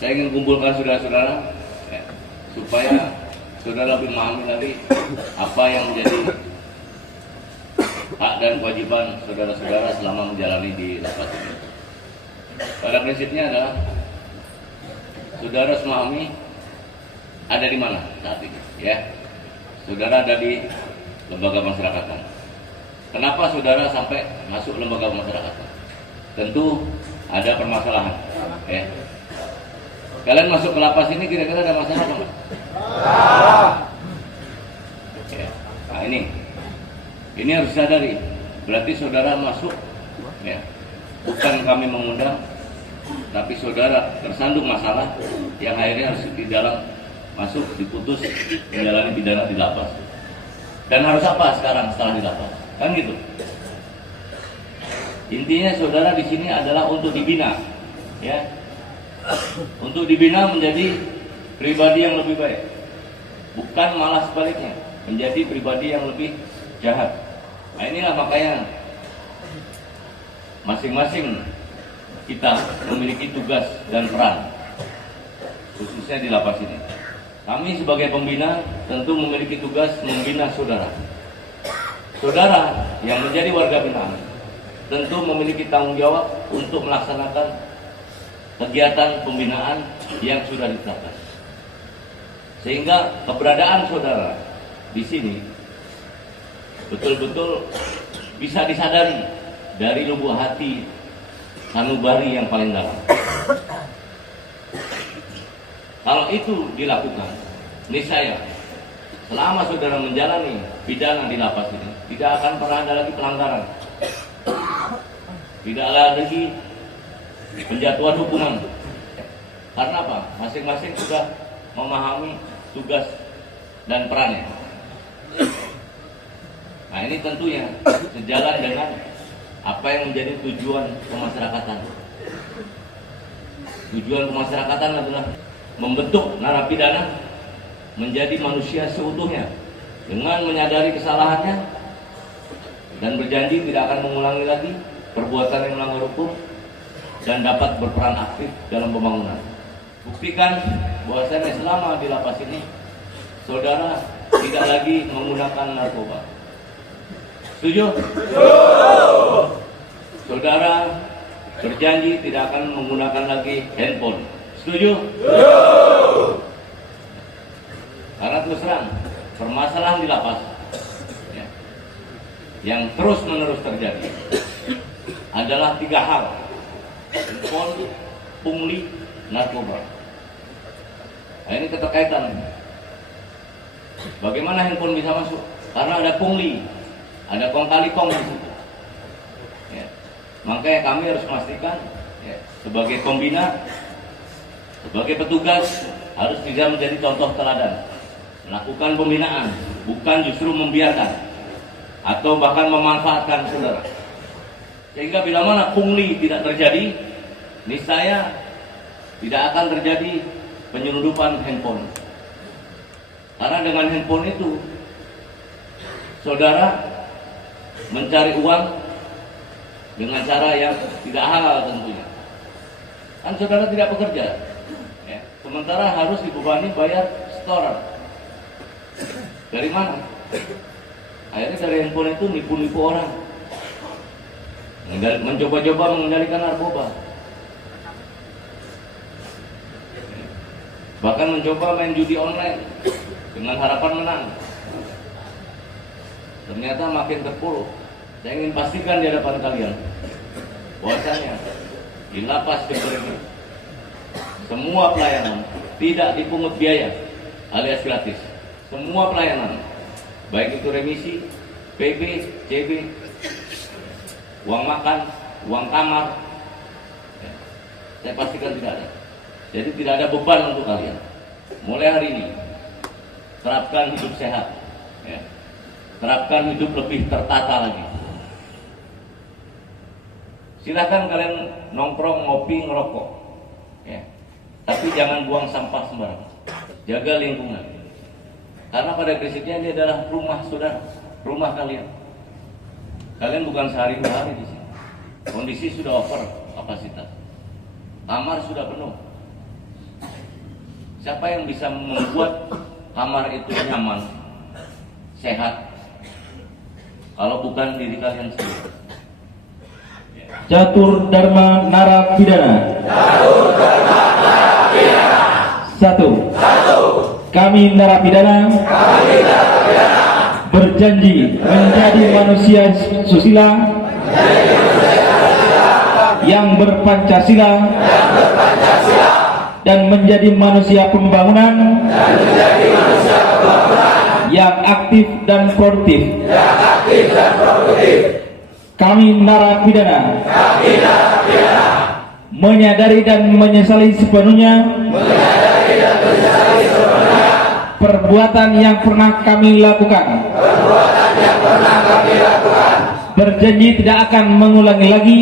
Saya ingin kumpulkan saudara-saudara ya, supaya saudara lebih memahami lagi apa yang menjadi hak dan kewajiban saudara-saudara selama menjalani di lapas ini. Pada prinsipnya adalah saudara harus memahami ada di mana saat ini, ya. Saudara ada di lembaga pemasyarakatan. Kenapa saudara sampai masuk lembaga pemasyarakatan? Tentu ada permasalahan, ya. Kalian masuk ke lapas ini kira-kira ada masalah apa enggak? Ya. Nah ini harus disadari. Berarti saudara masuk, ya, bukan kami mengundang, tapi saudara tersandung masalah yang akhirnya harus di dalam masuk diputus menjalani pidana di lapas. Dan harus apa sekarang setelah di lapas? Kan gitu. Intinya saudara di sini adalah untuk dibina, ya, untuk dibina menjadi pribadi yang lebih baik, bukan malah sebaliknya menjadi pribadi yang lebih jahat. Nah inilah makanya masing-masing kita memiliki tugas dan peran, khususnya di lapas ini. Kami sebagai pembina tentu memiliki tugas membina saudara. Saudara yang menjadi warga binaan tentu memiliki tanggung jawab untuk melaksanakan kegiatan pembinaan yang sudah ditetapkan. Sehingga keberadaan saudara di sini betul-betul bisa disadari dari lubuk hati sanubari yang paling dalam. Kalau itu dilakukan, niscaya selama saudara menjalani pidana di lapas ini tidak akan pernah ada lagi pelanggaran, tidak ada lagi penjatuhan hukuman. Karena apa? Masing-masing sudah memahami tugas dan perannya. Nah ini tentunya sejalan dengan apa yang menjadi tujuan pemasyarakatan. Tujuan pemasyarakatan adalah membentuk narapidana menjadi manusia seutuhnya dengan menyadari kesalahannya dan berjanji tidak akan mengulangi lagi perbuatan yang melanggar hukum dan dapat berperan aktif dalam pembangunan. Buktikan bahwasanya selama di lapas ini saudara tidak lagi menggunakan narkoba. Setuju? Saudara berjanji tidak akan menggunakan lagi handphone. Setuju? Karena terus terang permasalahan di lapas ya, yang terus menerus terjadi adalah 3 hal: handphone, pungli, narkoba. Nah, ini keterkaitan. Bagaimana handphone bisa masuk? Karena ada pungli, ada kong kali kong di situ. Ya. Makanya kami harus memastikan ya, sebagai pembina, sebagai petugas harus bisa menjadi contoh teladan, melakukan pembinaan, bukan justru membiarkan atau bahkan memanfaatkan saudara. Sehingga bila mana pungli tidak terjadi, niscaya tidak akan terjadi penyelundupan handphone. Karena dengan handphone itu saudara mencari uang dengan cara yang tidak halal tentunya. Kan saudara tidak bekerja, ya. Sementara harus dibebani bayar setoran. Dari mana? Akhirnya dari handphone itu nipu-nipu orang, mencoba-coba mengendalikan narkoba, bahkan mencoba main judi online dengan harapan menang. Ternyata makin terpuruk. Saya ingin pastikan di hadapan kalian bahwasanya di lapas Jember ini semua pelayanan tidak dipungut biaya alias gratis. Semua pelayanan, baik itu remisi, PB, CB, uang makan, uang kamar, ya, saya pastikan tidak ada. Jadi tidak ada beban untuk kalian. Mulai hari ini terapkan hidup sehat, ya. Terapkan hidup lebih tertata lagi. Silakan kalian nongkrong, ngopi, ngerokok, ya. Tapi jangan buang sampah sembarangan. Jaga lingkungan. Karena pada prinsipnya ini adalah rumah saudara, rumah kalian. Kalian bukan sehari 2 hari di sini. Kondisi sudah over kapasitas. Kamar sudah penuh. Siapa yang bisa membuat kamar itu nyaman, sehat, kalau bukan diri kalian sendiri? Catur Dharma Narapidana. Satu. Kami narapidana berjanji menjadi manusia susila yang berpancasila dan menjadi manusia pembangunan yang aktif dan produktif. Kami narapidana menyadari dan menyesali sepenuhnya perbuatan yang pernah kami lakukan. Berjanji tidak akan mengulangi lagi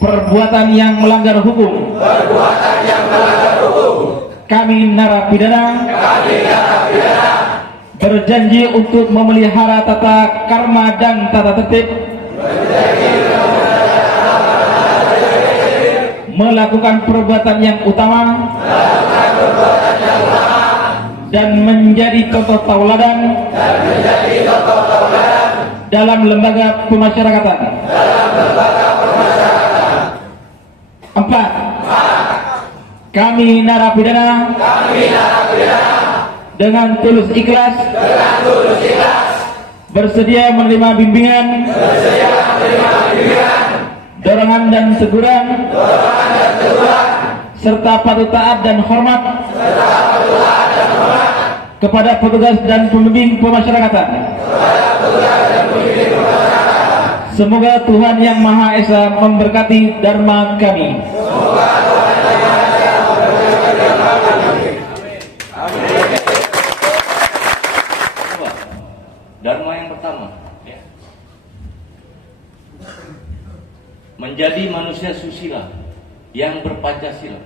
perbuatan yang melanggar hukum. Kami narapidana berjanji untuk memelihara tata karma dan tata tertib, melakukan perbuatan yang utama dan menjadi contoh tauladan dalam lembaga pemasyarakatan. 4. Kami narapidana dengan tulus ikhlas bersedia menerima bimbingan, dorongan dan teguran, serta patuh taat dan hormat kepada petugas dan pembimbing pemasyarakatan. Semoga Tuhan Yang Maha Esa memberkati dharma kami. Dharma yang pertama, ya, menjadi manusia susila yang berpancasila.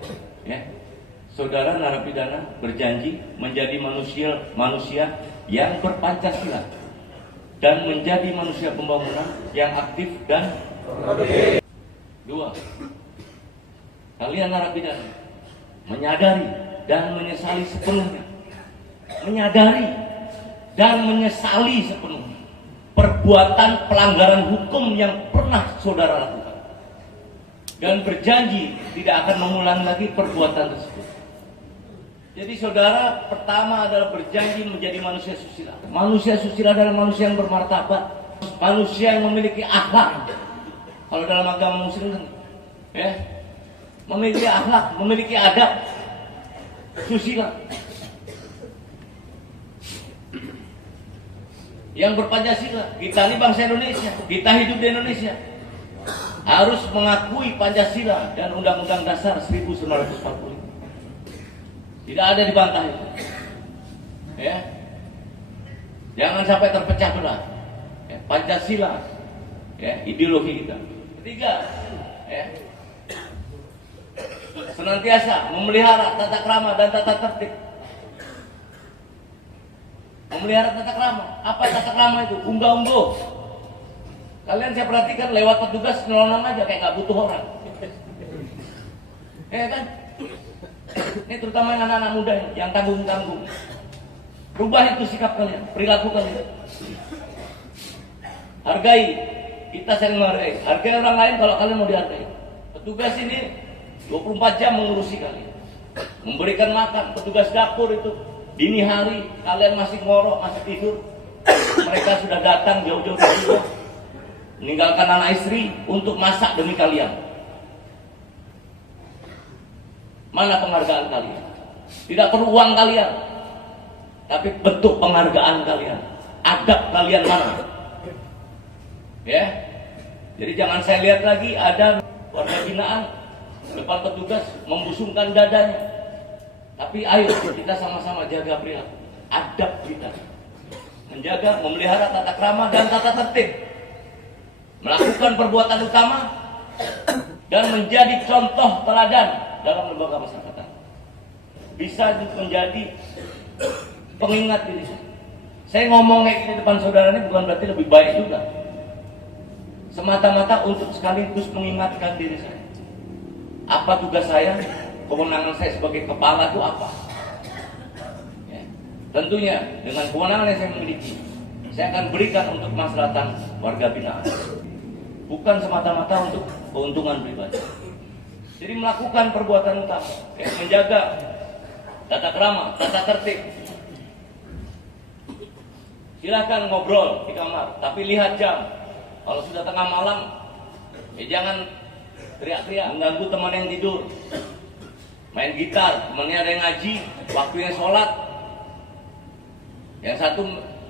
Ya. Saudara narapidana berjanji menjadi manusia yang berpancasila dan menjadi manusia pembangunan yang aktif dan produktif. 2. Kalian narapidana menyadari dan menyesali sepenuhnya, perbuatan pelanggaran hukum yang pernah saudara lakukan, dan berjanji tidak akan mengulang lagi perbuatan tersebut. Jadi saudara pertama adalah berjanji menjadi manusia susila. Manusia susila adalah manusia yang bermartabat, manusia yang memiliki akhlak. Kalau dalam agama Muslim kan, ya, memiliki akhlak, memiliki adab, susila. Yang berpancasila, kita ini bangsa Indonesia, kita hidup di Indonesia, harus mengakui Pancasila dan Undang-Undang Dasar 1945. Tidak ada dibantah itu. Ya. Jangan sampai terpecah belah. Ya, Pancasila, ya, ideologi kita. 3, ya, senantiasa memelihara tata krama dan tata tertib. Memelihara tata krama. Apa tata krama itu? Unggah-ungguh. Kalian saya perhatikan lewat petugas nolong aja kayak nggak butuh orang. Ya kan? Ini terutama yang anak-anak muda yang tanggung-tanggung. Rubah itu sikap kalian, perilaku kalian. Hargai, kita sering menghargai. Hargai orang lain kalau kalian mau dihargai. Petugas ini 24 jam mengurusi kalian, memberikan makan. Petugas dapur itu dini hari kalian masih ngorok, masih tidur, mereka sudah datang jauh-jauh dari luar, meninggalkan anak istri untuk masak demi kalian. Mana penghargaan kalian? Tidak perlu uang kalian, tapi bentuk penghargaan kalian. Adab kalian mana? Ya. Jadi jangan saya lihat lagi ada warga binaan depan petugas membusungkan dadanya. Tapi ayo kita sama-sama jaga perilaku, adab kita, menjaga, memelihara tata krama dan tata tertib, melakukan perbuatan utama dan menjadi contoh teladan dalam lembaga masyarakat. Bisa menjadi pengingat diri saya. Saya ngomong kayak gini depan saudara ini bukan berarti lebih baik juga, semata-mata untuk sekaligus mengingatkan diri saya. Apa tugas saya kewenangan saya sebagai kepala itu apa? Ya. Tentunya dengan kewenangan yang saya miliki, saya akan berikan untuk kemaslahatan warga binaan, bukan semata-mata untuk keuntungan pribadi. Jadi melakukan perbuatan utama, menjaga tata krama, tata tertib. Silahkan ngobrol di kamar, tapi lihat jam. Kalau sudah tengah malam, jangan teriak-teriak mengganggu teman yang tidur. Main gitar, temannya ada yang ngaji, waktunya sholat. Yang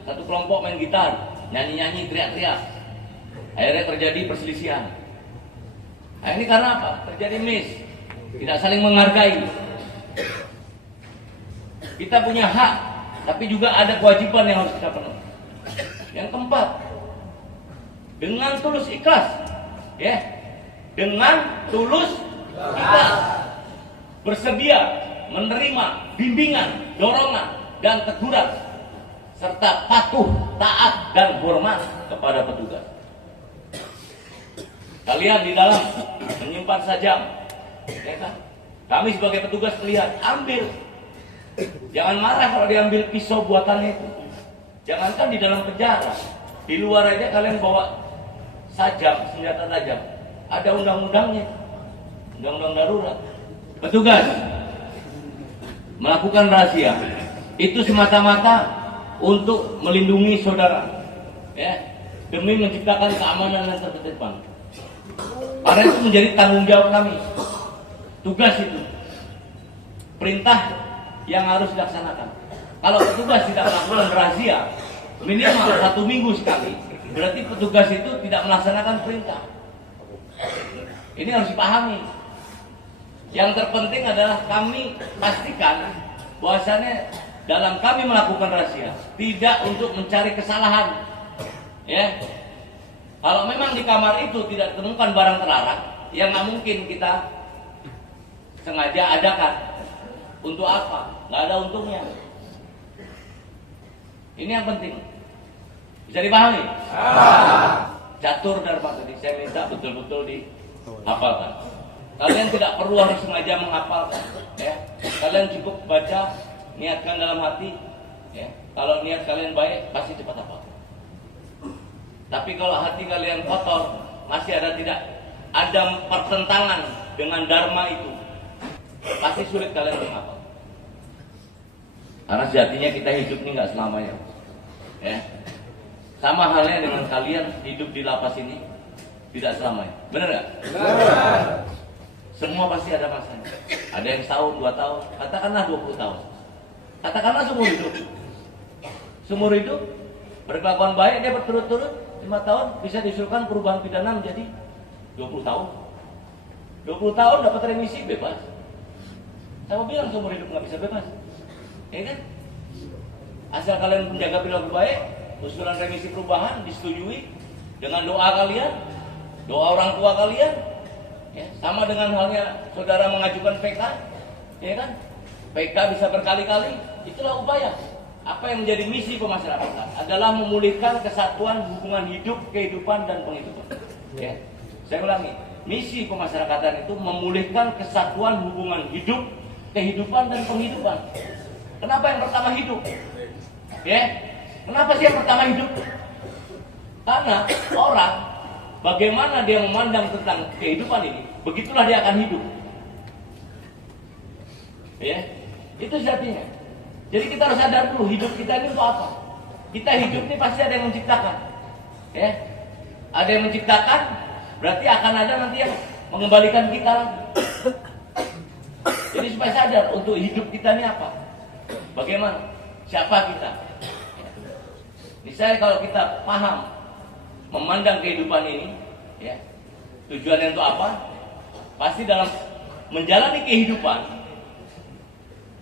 satu kelompok main gitar, nyanyi-nyanyi, teriak-teriak. Akhirnya terjadi perselisihan. Nah, ini karena apa? Terjadi tidak saling menghargai. Kita punya hak, tapi juga ada kewajiban yang harus kita penuhi. Yang keempat, dengan tulus ikhlas, ya, dengan tulus ikhlas, bersedia menerima bimbingan, dorongan, dan teguran, serta patuh, taat, dan hormat kepada petugas. Kalian di dalam menyimpan sajam, ya kan? Kami sebagai petugas melihat, ambil. Jangan marah kalau diambil pisau buatannya itu. Jangankan di dalam penjara, di luar aja kalian bawa sajam, senjata tajam. Ada undang-undangnya, undang-undang darurat. Petugas melakukan razia itu semata-mata untuk melindungi saudara, ya, demi menciptakan keamanan dan ketertiban. Karena itu menjadi tanggung jawab kami. Tugas itu, perintah yang harus dilaksanakan. Kalau petugas tidak melakukan razia minimal 1 minggu sekali, berarti petugas itu tidak melaksanakan perintah. Ini harus dipahami. Yang terpenting adalah kami pastikan bahwasannya dalam kami melakukan razia tidak untuk mencari kesalahan, ya. Kalau memang di kamar itu tidak ditemukan barang terlarang, yang nggak mungkin kita sengaja adakan. Untuk apa? Nggak ada untungnya. Ini yang penting. Bisa dipahami? Catur Dharma tadi saya minta betul-betul dihafalkan. Kalian tidak perlu harus sengaja menghafalkan, ya. Kalian cukup baca, niatkan dalam hati, ya. Kalau niat kalian baik, pasti cepat hafal. Tapi kalau hati kalian kotor, masih ada pertentangan dengan dharma itu, pasti sulit kalian menghafal. Karena sejatinya kita hidup ini nggak selamanya, ya. Sama halnya dengan kalian hidup di lapas ini tidak selamanya, benar nggak? Benar. Semua pasti ada masanya. Ada yang setahun, 2 tahun, katakanlah 20 tahun, katakanlah seumur hidup. Seumur hidup berkelakuan baik dia berturut-turut 5 tahun, bisa diusulkan perubahan pidana menjadi 20 tahun. 20 tahun dapat remisi, bebas. Saya bilang seumur hidup nggak bisa bebas, ya kan? Asal kalian menjaga perilaku baik, usulan remisi perubahan disetujui dengan doa kalian, doa orang tua kalian, ya, sama dengan halnya saudara mengajukan PK, ya kan? PK bisa berkali-kali, itulah upaya. Apa yang menjadi misi pemasyarakatan adalah memulihkan kesatuan hubungan hidup, kehidupan, dan penghidupan. Ya. Saya ulangi, misi pemasyarakatan itu memulihkan kesatuan hubungan hidup, kehidupan, dan penghidupan. Kenapa yang pertama hidup? Ya, kenapa sih yang pertama hidup? Karena orang, bagaimana dia memandang tentang kehidupan ini, begitulah dia akan hidup. Ya, itu sejatinya. Jadi kita harus sadar dulu, hidup kita ini untuk apa? Kita hidup ini pasti ada yang menciptakan, ya. Ada yang menciptakan, berarti akan ada nanti yang mengembalikan kita lagi. Jadi supaya sadar untuk hidup kita ini apa? Bagaimana? Siapa kita? Misalnya kalau kita paham memandang kehidupan ini, ya, tujuannya untuk apa? Pasti dalam menjalani kehidupan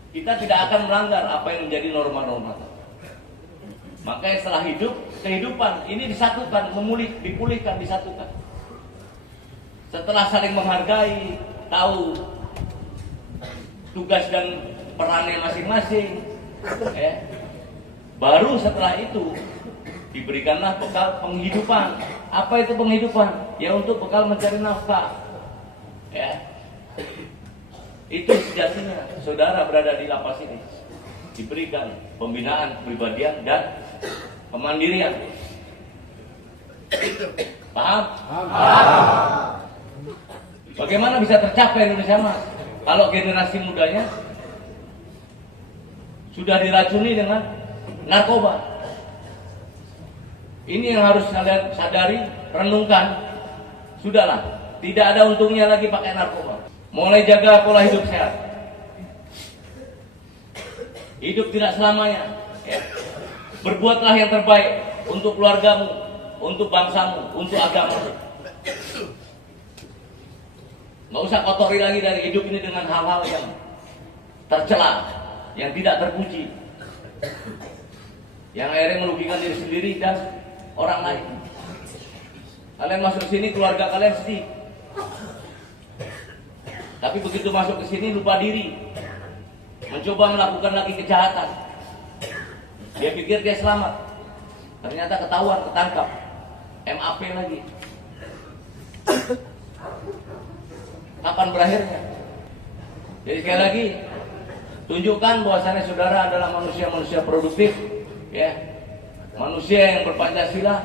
kita tidak akan melanggar apa yang menjadi norma-norma. Makanya setelah hidup, kehidupan ini disatukan, dipulihkan, disatukan. Setelah saling menghargai, tahu tugas dan perannya masing-masing, ya, baru setelah itu diberikanlah bekal penghidupan. Apa itu penghidupan? Ya untuk bekal mencari nafkah, ya. Itu sejatinya saudara berada di lapas ini diberikan pembinaan kepribadian dan kemandirian. Paham? Bagaimana bisa tercapai Indonesia Emas kalau generasi mudanya sudah diracuni dengan narkoba? Ini yang harus kalian sadari, renungkan. Sudahlah, tidak ada untungnya lagi pakai narkoba. Mulai jaga pola hidup sehat. Hidup tidak selamanya, ya. Berbuatlah yang terbaik untuk keluargamu, untuk bangsamu, untuk agamamu. Nggak usah kotori lagi dari hidup ini dengan hal-hal yang tercela, yang tidak terpuji, yang akhirnya merugikan diri sendiri dan orang lain. Kalian masuk sini, keluarga kalian sedih. Tapi begitu masuk ke sini lupa diri, mencoba melakukan lagi kejahatan. Dia pikir dia selamat, ternyata ketahuan, ketangkap, MAP lagi. Kapan berakhirnya? Jadi sekali lagi, tunjukkan bahwasannya saudara adalah manusia-manusia produktif, ya, manusia yang berpancasila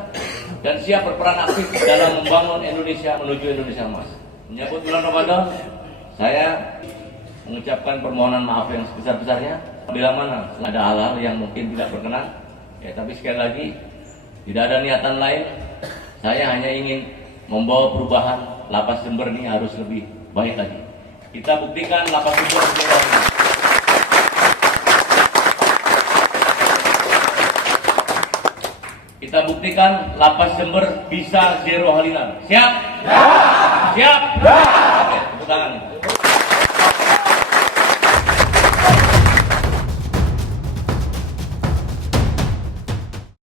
dan siap berperan aktif dalam membangun Indonesia menuju Indonesia Emas. Menyambut bulan Ramadan, saya mengucapkan permohonan maaf yang sebesar-besarnya. Bila mana ada hal-hal yang mungkin tidak berkenan, ya, tapi sekali lagi tidak ada niatan lain. Saya hanya ingin membawa perubahan. Lapas Jember ini harus lebih baik lagi. Kita buktikan Lapas Jember lebih baik. Kita buktikan Lapas Jember bisa zero halilan. Siap? Ya. Siap? Ya. Oke, tepuk tangan.